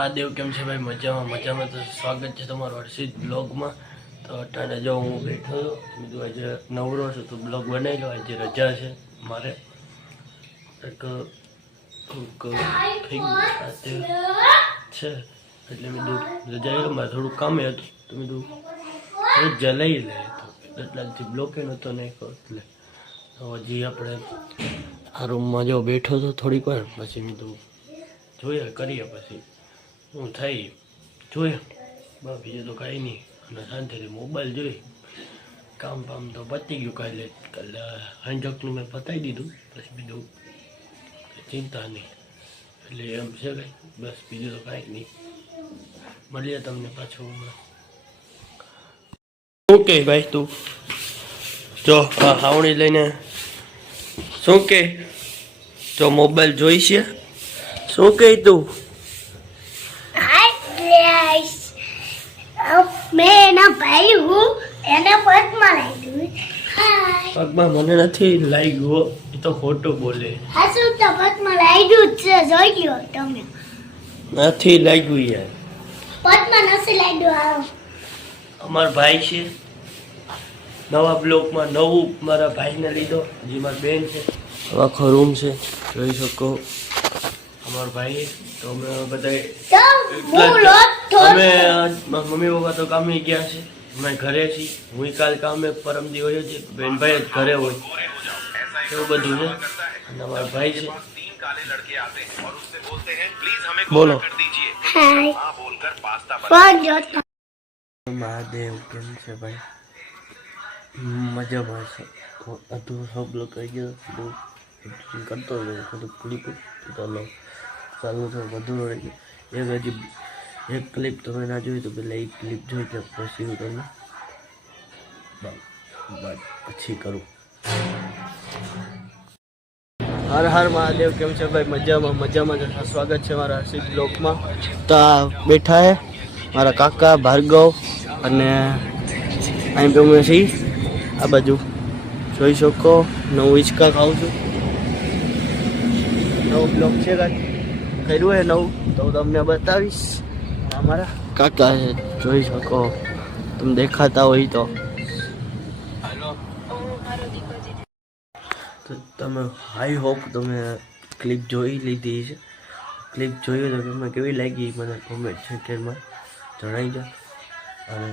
મહાદેવ કેમ છે ભાઈ? મજામાં તો સ્વાગત છે તમારું હર્ષિત બ્લોગમાં। તો અટાણે જો હું બેઠો હતો, કીધું આજે નવરો છું તો બ્લોગ બનાવી લો। આજે રજા છે મારે, એક થઈ છે એટલે મેં રજા મારે થોડું કામ હતું તો મેં રજા લઈ લે તો એટલાથી બ્લોકે નહોતો નાખ્યો। એટલે હજી આપણે આ રૂમમાં જો બેઠો હતો થોડીક વાર, પછી મેં જોઈએ કરીએ પછી હું થઈ જોઈએ બસ, બીજું તો કાંઈ નહીં। અને શાંતિથી મોબાઈલ જોઈ, કામ બામ તો પતી ગયું કાલે હાંજકનું મેં પતાવી દીધું, પછી બીજું ચિંતા નહીં। એટલે એમ છે કંઈ, બસ બીજું તો કાંઈ નહીં। મળીએ તમને પાછું હમણાં। શું કે ભાઈ તું જો હાવણી લઈને શું કે જો મોબાઈલ જોઈશે શું કે તું? પગમાં મને નથી લાગ્યું, એ તો ખોટું બોલે। નથી લાગ્યું યાર, અમારા ભાઈ છે નવા બ્લોકમાં, નવું મારા ભાઈને લીધો, જે મારી બેન છે। આખો રૂમ છે જોઈ શકો અમારા ભાઈ। તો અમે બધા અમે મમ્મી પપ્પા તો કામે ગયા છે, અમે ઘરે છીએ। હું કાલ કામે પરમદી હોય છે, બેનભાઈ જ ઘરે હોય, એવું બધું છે। અને અમારા ભાઈ છે, બોલો મહાદેવ કેમ છે ભાઈ? મજામાં છે। અધૂરો સબ લોકો કહી ગયો કરતો બધું ક્લિપ ચાલો ચાલુ તો અધૂરો રહી ગયો। એક હજી એક ક્લિપ તમે ના જોઈ તો પેલા એક ક્લિપ જોઈ તો પછી હું તમને પછી કરું। હર હર મહાદેવ કેમ છે ભાઈ? મજામાં સ્વાગત છે મારા હર્ષિત બ્લોકમાં। તો આ બેઠા હે મારા કાકા ભાર્ગવ, અને અહીં તો હું છીએ આ બાજુ જોઈ શકો નવું હિંચકા ખાઉં છું। નવું બ્લોગ છે કાંઈ કર્યું હે નવું તો હું તમને બતાવીશ। અમારા કાકા છે જોઈ શકો, તમે દેખાતા હોય તો તમે આઈ હોપ તમે ક્લિપ જોઈ લીધી છે। ક્લિપ જોયું તો તમને કેવી લાગી મને કોમેન્ટ સેક્શનમાં જણાવી દો। અને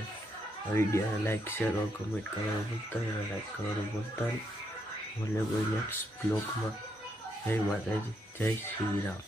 વિડીયોને લાઈક શેર और કમેન્ટ કરવાનું ભૂલતા નહીં, લાઈક કરવાનું ભૂલતા નહીં। મળે કોઈ નેક્સ્ટ બ્લોગમાં। જય માતાજી, જય શ્રી રામ।